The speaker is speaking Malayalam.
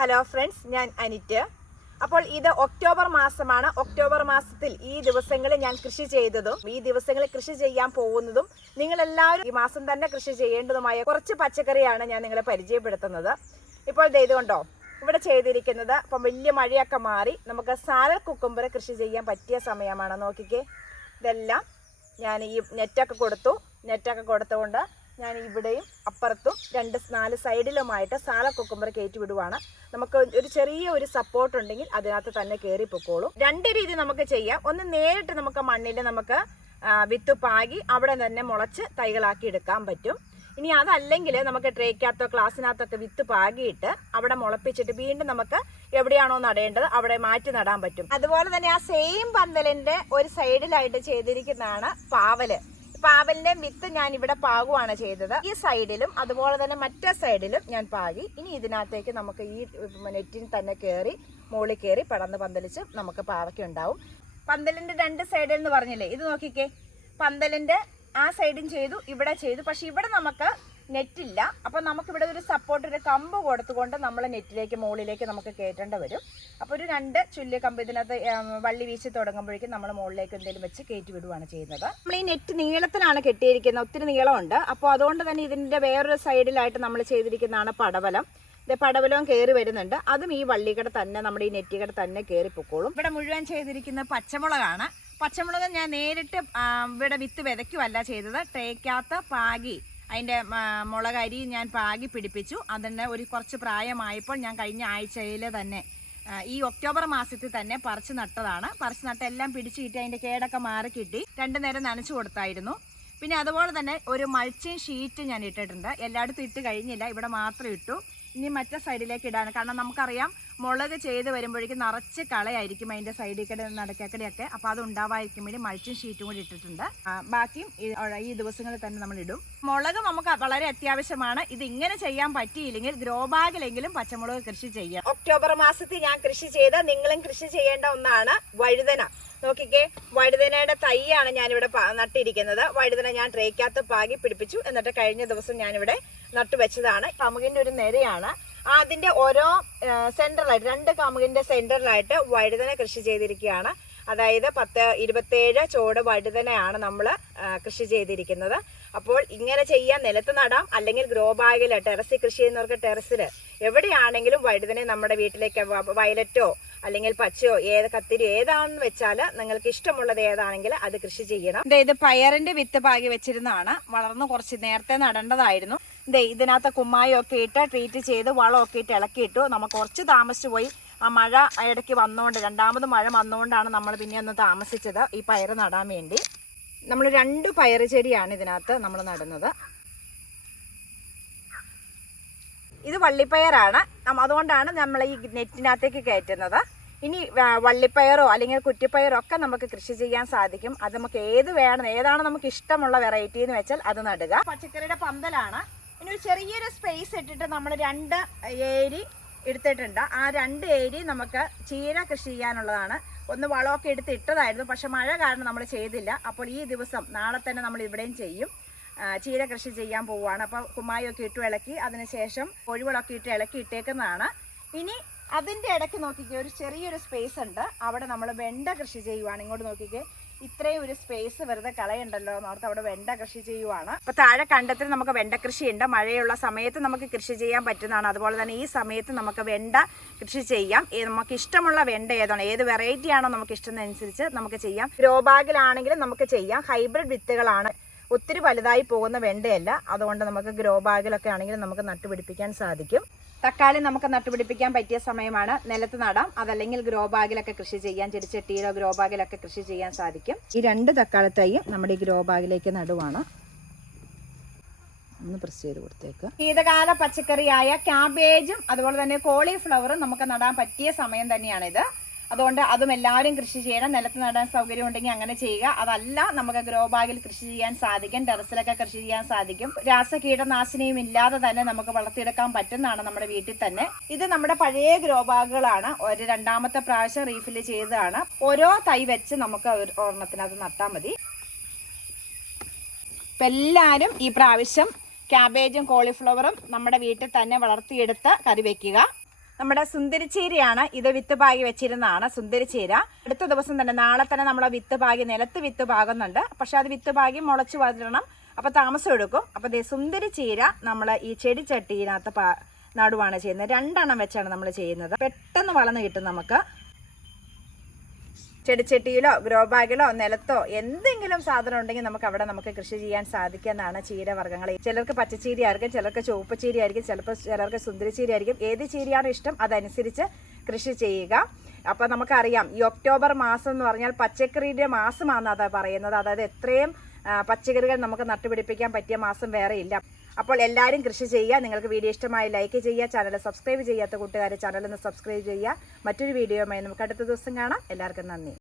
ഹലോ ഫ്രണ്ട്സ് ഞാൻ അനിറ്റ്. അപ്പോൾ ഇത് ഒക്ടോബർ മാസമാണ്. ഒക്ടോബർ മാസത്തിൽ ഈ ദിവസങ്ങളിൽ ഞാൻ കൃഷി ചെയ്തതും ഈ ദിവസങ്ങളിൽ കൃഷി ചെയ്യാൻ പോകുന്നതും നിങ്ങൾ എല്ലാവരും ഈ മാസം തന്നെ കൃഷി ചെയ്യേണ്ടതുമായ കുറച്ച് പച്ചക്കറിയാണ് ഞാൻ നിങ്ങളെ പരിചയപ്പെടുത്തുന്നത്. ഇപ്പോൾ ദേ ഇത് കണ്ടോ? ഇവിടെ ചെയ്തിരിക്കുന്നത് ഇപ്പം വലിയ മഴയൊക്കെ മാറി നമുക്ക് സാലഡ് കുക്കുമ്പർ കൃഷി ചെയ്യാൻ പറ്റിയ സമയമാണ്. നോക്കിക്കേ. ഇതെല്ലാം ഞാൻ ഈ നെറ്റൊക്കെ കൊടുത്തു. നെറ്റൊക്കെ കൊടുത്തുകൊണ്ട് ഞാൻ ഇവിടെയും അപ്പുറത്തും രണ്ട് നാല് സൈഡിലുമായിട്ട് സാല കൊക്കുമ്പർ കയറ്റി വിടുവാണ്. നമുക്ക് ഒരു ചെറിയ ഒരു സപ്പോർട്ട് ഉണ്ടെങ്കിൽ അതിനകത്ത് തന്നെ കയറി പൊക്കോളും. രണ്ട് രീതി നമുക്ക് ചെയ്യാം. ഒന്ന് നേരിട്ട് നമുക്ക് മണ്ണിൽ നമുക്ക് വിത്ത് പാകി അവിടെ തന്നെ മുളച്ച് തൈകളാക്കി എടുക്കാൻ പറ്റും. ഇനി അതല്ലെങ്കിൽ നമുക്ക് ട്രേക്കകത്തോ ക്ലാസ്സിനകത്തൊക്കെ വിത്ത് പാകിയിട്ട് അവിടെ മുളപ്പിച്ചിട്ട് വീണ്ടും നമുക്ക് എവിടെയാണോ നടേണ്ടത് അവിടെ മാറ്റി നടാൻ പറ്റും. അതുപോലെ തന്നെ ആ സെയിം പന്തലിന്റെ ഒരു സൈഡിലായിട്ട് ചെയ്തിരിക്കുന്നതാണ് പാവൽ. പാവലിന്റെ വിത്ത് ഞാൻ ഇവിടെ പാകുവാണ് ചെയ്തത്. ഈ സൈഡിലും അതുപോലെ തന്നെ മറ്റേ സൈഡിലും ഞാൻ പാകി. ഇനി ഇതിനകത്തേക്ക് നമുക്ക് ഈ നെറ്റിൽ തന്നെ കയറി മുകളിൽ കയറി പടന്ന് പന്തലിച്ച് നമുക്ക് പാവയ്ക്ക് ഉണ്ടാവും. പന്തലിന്റെ രണ്ട് സൈഡിൽ എന്ന് പറഞ്ഞില്ലേ? ഇത് നോക്കിക്കേ. പന്തലിന്റെ ആ സൈഡും ചെയ്തു ഇവിടെ ചെയ്തു. പക്ഷെ ഇവിടെ നമുക്ക് നെറ്റില്ല. അപ്പോൾ നമുക്കിവിടെ ഒരു സപ്പോർട്ട് ഒരു കമ്പ് കൊടുത്തുകൊണ്ട് നമ്മൾ നെറ്റിലേക്ക് മുകളിലേക്ക് നമുക്ക് കയറ്റേണ്ടി വരും. അപ്പോൾ ഒരു രണ്ട് ചുല്ല് കമ്പ് ഇതിനകത്ത് വള്ളി വീശി തുടങ്ങുമ്പോഴേക്കും നമ്മൾ മുകളിലേക്ക് എന്തെങ്കിലും വെച്ച് കയറ്റി വിടുകയാണ് ചെയ്യുന്നത്. നമ്മൾ ഈ നെറ്റ് നീളത്തിലാണ് കെട്ടിയിരിക്കുന്നത്. ഒത്തിരി നീളമുണ്ട്. അപ്പോൾ അതുകൊണ്ട് തന്നെ ഇതിന്റെ വേറൊരു സൈഡിലായിട്ട് നമ്മൾ ചെയ്തിരിക്കുന്നതാണ് പടവലം. പടവലവും കയറി വരുന്നുണ്ട്. അതും ഈ വള്ളിക്കട തന്നെ നമ്മുടെ ഈ നെറ്റിക്കട തന്നെ കയറി പൊക്കോളും. ഇവിടെ മുഴുവൻ ചെയ്തിരിക്കുന്ന പച്ചമുളകാണ്. പച്ചമുളക് ഞാൻ നേരിട്ട് ഇവിടെ വിത്ത് വിതയ്ക്കുമല്ല ചെയ്തത്. ട്രേക്കകത്ത് പാകി അതിന്റെ മുളക് അരി ഞാൻ പാകി പിടിപ്പിച്ചു. അതിന്റെ ഒരു കുറച്ച് പ്രായമായപ്പോൾ ഞാൻ കഴിഞ്ഞ ആഴ്ചയിൽ തന്നെ ഈ ഒക്ടോബർ മാസത്തിൽ തന്നെ പറിച്ചു നട്ടതാണ്. പറിച്ചു നട്ട എല്ലാം പിടിച്ചു കിട്ടി അതിന്റെ കേടൊക്കെ മാറി കിട്ടി. രണ്ടു നേരം നനച്ചു കൊടുത്തായിരുന്നു. പിന്നെ അതുപോലെ തന്നെ ഒരു മൾച്ചിങ് ഷീറ്റ് ഞാൻ ഇട്ടിട്ടുണ്ട്. എല്ലായിടത്തും ഇട്ട് കഴിഞ്ഞില്ല ഇവിടെ മാത്രം ഇട്ടു. ഇനി മറ്റേ സൈഡിലേക്ക് ഇടാണ് കാരണം നമുക്കറിയാം മുളക് ചെയ്ത് വരുമ്പോഴേക്കും നിറച്ച് കളയായിരിക്കും അതിന്റെ സൈഡിൽ കൂടെ നടക്കക്കടെയൊക്കെ. അപ്പോൾ അത് ഉണ്ടാവാതിരിക്കും വേണ്ടി മഴച്ചും ഷീറ്റും കൂടി ഇട്ടിട്ടുണ്ട്. ബാക്കിയും ഈ- ഈ ദിവസങ്ങളിൽ തന്നെ നമ്മൾ ഇടും. മുളക് നമുക്ക് വളരെ അത്യാവശ്യമാണ്. ഇത് ഇങ്ങനെ ചെയ്യാൻ പറ്റിയില്ലെങ്കിൽ ഗ്രോ ബാഗിലെങ്കിലും പച്ചമുളക് കൃഷി ചെയ്യാം. ഒക്ടോബർ മാസത്തിൽ ഞാൻ കൃഷി ചെയ്ത നിങ്ങളും കൃഷി ചെയ്യേണ്ട ഒന്നാണ് വഴുതന. നോക്കിക്കേ വഴുതനയുടെ തൈയാണ് ഞാനിവിടെ നട്ടിരിക്കുന്നത്. വഴുതന ഞാൻ ട്രേക്കകത്ത് പാകി പിടിപ്പിച്ചു. എന്നിട്ട് കഴിഞ്ഞ ദിവസം ഞാനിവിടെ നട്ടുവെച്ചതാണ് കമുകിന്റെ ഒരു നിരയാണ്. അതിന്റെ ഓരോ സെന്ററിലായിട്ട് രണ്ട് കമുകിന്റെ സെന്ററിലായിട്ട് വഴുതന കൃഷി ചെയ്തിരിക്കുകയാണ്. അതായത് പത്ത് ഇരുപത്തേഴ് ചോട് വഴുതനയാണ് നമ്മൾ കൃഷി ചെയ്തിരിക്കുന്നത്. അപ്പോൾ ഇങ്ങനെ ചെയ്യാൻ നിലത്ത് നടാം. അല്ലെങ്കിൽ ഗ്രോ ബാഗിൽ ടെറസിൽ കൃഷി ചെയ്യുന്നവർക്ക് ടെറസിൽ എവിടെയാണെങ്കിലും വഴുതനെ നമ്മുടെ വീട്ടിലേക്ക് വയലറ്റോ അല്ലെങ്കിൽ പച്ചയോ ഏത് കത്തിരി ഏതാണെന്ന് വെച്ചാൽ നിങ്ങൾക്ക് ഇഷ്ടമുള്ളത് ഏതാണെങ്കിൽ അത് കൃഷി ചെയ്യണം. ഇത് പയറിന്റെ വിത്ത് പാകി വെച്ചിരുന്നതാണ്. വളർന്ന് കുറച്ച് നേരത്തെ നടേണ്ടതായിരുന്നു. ഇതേ ഇതിനകത്ത് കുമ്മായൊക്കെ ഇട്ട് ട്രീറ്റ് ചെയ്ത് വളമൊക്കെ ഇട്ട് ഇളക്കിയിട്ടു. നമുക്ക് കുറച്ച് താമസിച്ചു പോയി. ആ മഴ ഇടയ്ക്ക് വന്നുകൊണ്ട് രണ്ടാമത് മഴ വന്നുകൊണ്ടാണ് നമ്മൾ പിന്നെ ഒന്ന് താമസിച്ചത് ഈ പയർ നടാൻ വേണ്ടി. നമ്മൾ രണ്ട് പയർ ചെടിയാണ് ഇതിനകത്ത് നമ്മൾ നടുന്നത്. ഇത് വള്ളിപ്പയറാണ്. അതുകൊണ്ടാണ് നമ്മൾ ഈ നെറ്റിനകത്തേക്ക് കയറ്റുന്നത്. ഇനി വള്ളിപ്പയറോ അല്ലെങ്കിൽ കുറ്റിപ്പയറോ ഒക്കെ നമുക്ക് കൃഷി ചെയ്യാൻ സാധിക്കും. അത് നമുക്ക് ഏത് വേണം ഏതാണ് നമുക്ക് ഇഷ്ടമുള്ള വെറൈറ്റി എന്ന് വെച്ചാൽ അത് നടുക. പച്ചക്കറിയുടെ പന്തലാണ്. ഇനി ഒരു ചെറിയൊരു സ്പേസ് ഇട്ടിട്ട് നമ്മൾ രണ്ട് ഏരി എടുത്തിട്ടുണ്ട്. ആ രണ്ട് ഏരി നമുക്ക് ചീര കൃഷി ചെയ്യാനുള്ളതാണ്. ഒന്ന് വളമൊക്കെ എടുത്ത് ഇട്ടതായിരുന്നു. പക്ഷെ മഴ കാരണം നമ്മൾ ചെയ്തില്ല. അപ്പോൾ ഈ ദിവസം നാളെ തന്നെ നമ്മൾ ഇവിടെയും ചെയ്യും. ചീര കൃഷി ചെയ്യാൻ പോവുകയാണ്. അപ്പോൾ കുമ്മായൊക്കെ ഇട്ട് ഇളക്കി അതിനുശേഷം കോഴിവളമൊക്കെ ഇട്ട് ഇളക്കി ഇട്ടേക്കുന്നതാണ്. ഇനി അതിന്റെ ഇടയ്ക്ക് നോക്കിക്കേ ഒരു ചെറിയൊരു സ്പേസ് ഉണ്ട്. അവിടെ നമ്മൾ വെണ്ട കൃഷി ചെയ്യുവാണ്. ഇങ്ങോട്ട് നോക്കിക്കേ ഇത്രയും ഒരു സ്പേസ് വെറുതെ കളയണ്ടല്ലോ എന്നോർത്ത് അവിടെ വെണ്ട കൃഷി ചെയ്യുവാണ്. അപ്പോൾ താഴെ കണ്ടത്തിൽ നമുക്ക് വെണ്ട കൃഷി ഉണ്ട്. മഴയുള്ള സമയത്ത് നമുക്ക് കൃഷി ചെയ്യാൻ പറ്റുന്നതാണ്. അതുപോലെ തന്നെ ഈ സമയത്ത് നമുക്ക് വെണ്ട കൃഷി ചെയ്യാം. നമുക്ക് ഇഷ്ടമുള്ള വെണ്ട ഏതാണ്? ഏത് വെറൈറ്റി ആണോ നമുക്ക് ഇഷ്ടത്തിനനുസരിച്ച് നമുക്ക് ചെയ്യാം. ഗ്രോ ബാഗിലാണെങ്കിലും നമുക്ക് ചെയ്യാം. ഹൈബ്രിഡ് വിത്തുകളാണ് ഒത്തിരി വലുതായി പോകുന്ന വെണ്ടയല്ല. അതുകൊണ്ട് നമുക്ക് ഗ്രോ ബാഗിലൊക്കെ ആണെങ്കിലും നമുക്ക് നട്ടുപിടിപ്പിക്കാൻ സാധിക്കും. തക്കാളി നമുക്ക് നട്ടുപിടിപ്പിക്കാൻ പറ്റിയ സമയമാണ് നിലത്ത് നടാം. അതല്ലെങ്കിൽ ഗ്രോ ബാഗിലൊക്കെ കൃഷി ചെയ്യാൻ ചെടിച്ചട്ടിയിലോ ഗ്രോ ബാഗിലൊക്കെ കൃഷി ചെയ്യാൻ സാധിക്കും. ഈ രണ്ട് തക്കാളി തൈയും നമ്മുടെ ഈ ഗ്രോ ബാഗിലേക്ക് നടുവാണ്. ഒന്ന് പ്രസ് ചെയ്ത് കൊടുത്തേക്ക്. ശീതകാല പച്ചക്കറിയായ ക്യാബേജും അതുപോലെ തന്നെ കോളിഫ്ലവറും നമുക്ക് നടാൻ പറ്റിയ സമയം തന്നെയാണിത്. അതുകൊണ്ട് അതും എല്ലാവരും കൃഷി ചെയ്യണം. നിലത്ത് നടാൻ സൗകര്യം ഉണ്ടെങ്കിൽ അങ്ങനെ ചെയ്യുക. അതല്ല നമുക്ക് ഗ്രോ ബാഗിൽ കൃഷി ചെയ്യാൻ സാധിക്കും. ടെറസിലൊക്കെ കൃഷി ചെയ്യാൻ സാധിക്കും. രാസ കീടനാശിനിയും ഇല്ലാതെ തന്നെ നമുക്ക് വളർത്തിയെടുക്കാൻ പറ്റുന്നതാണ് നമ്മുടെ വീട്ടിൽ തന്നെ. ഇത് നമ്മുടെ പഴയ ഗ്രോ ബാഗുകളാണ് ഒരു രണ്ടാമത്തെ പ്രാവശ്യം റീഫിൽ ചെയ്തതാണ്. ഓരോ തൈ വെച്ച് നമുക്ക് ഒരു ഒരെണ്ണത്തിനകത്ത് നട്ടാൽ മതി. അപ്പം എല്ലാവരും ഈ പ്രാവശ്യം ക്യാബേജും കോളിഫ്ലവറും നമ്മുടെ വീട്ടിൽ തന്നെ വളർത്തിയെടുത്ത് കറി വെക്കുക. നമ്മുടെ സുന്ദരിച്ചീരയാണ് ഇത് വിത്ത് പാകി വെച്ചിരുന്നതാണ് സുന്ദരിച്ചീര. അടുത്ത ദിവസം തന്നെ നാളെ തന്നെ നമ്മളെ വിത്ത് പാകി നിലത്ത് വിത്ത് പാകുന്നുണ്ട്. പക്ഷെ അത് വിത്ത് പാകി മുളച്ച് വരണം. അപ്പോൾ താമസം എടുക്കും. അപ്പോൾ ദേ സുന്ദരിച്ചീര നമ്മൾ ഈ ചെടിച്ചട്ടിയിനകത്ത് പാ നടുവാണ് ചെയ്യുന്നത്. രണ്ടെണ്ണം വെച്ചാണ് നമ്മൾ ചെയ്യുന്നത്. പെട്ടെന്ന് വളർന്ന് കിട്ടും നമുക്ക്. ചെടിച്ചട്ടിയിലോ ഗ്രോ ബാഗിലോ നിലത്തോ എന്തെങ്കിലും സാധനം ഉണ്ടെങ്കിൽ നമുക്ക് അവിടെ നമുക്ക് കൃഷി ചെയ്യാൻ സാധിക്കുന്നതാണ് ചീരവർഗങ്ങൾ. ചിലർക്ക് പച്ചച്ചീരി ആയിരിക്കും ചിലർക്ക് ചുവപ്പ് ചീരി ആയിരിക്കും ചിലപ്പോൾ ചിലർക്ക് സുന്ദരിച്ചീരി ആയിരിക്കും. ഏത് ചീരിയാണോ ഇഷ്ടം അതനുസരിച്ച് കൃഷി ചെയ്യുക. അപ്പോൾ നമുക്കറിയാം ഈ ഒക്ടോബർ മാസം എന്ന് പറഞ്ഞാൽ പച്ചക്കറിയുടെ മാസമാണ് അതാ പറയുന്നത്. അതായത് എത്രയും പച്ചക്കറികൾ നമുക്ക് നട്ടുപിടിപ്പിക്കാൻ പറ്റിയ മാസം വേറെ ഇല്ല. അപ്പോൾ എല്ലാവരും കൃഷി ചെയ്യുക. നിങ്ങൾക്ക് വീഡിയോ ഇഷ്ടമായി ലൈക്ക് ചെയ്യുക. ചാനൽ സബ്സ്ക്രൈബ് ചെയ്യാത്ത കൂട്ടുകാരെ ചാനലൊന്ന് സബ്സ്ക്രൈബ് ചെയ്യുക. മറ്റൊരു വീഡിയോയുമായി നമുക്ക് അടുത്ത ദിവസം കാണാം. എല്ലാവർക്കും നന്ദി.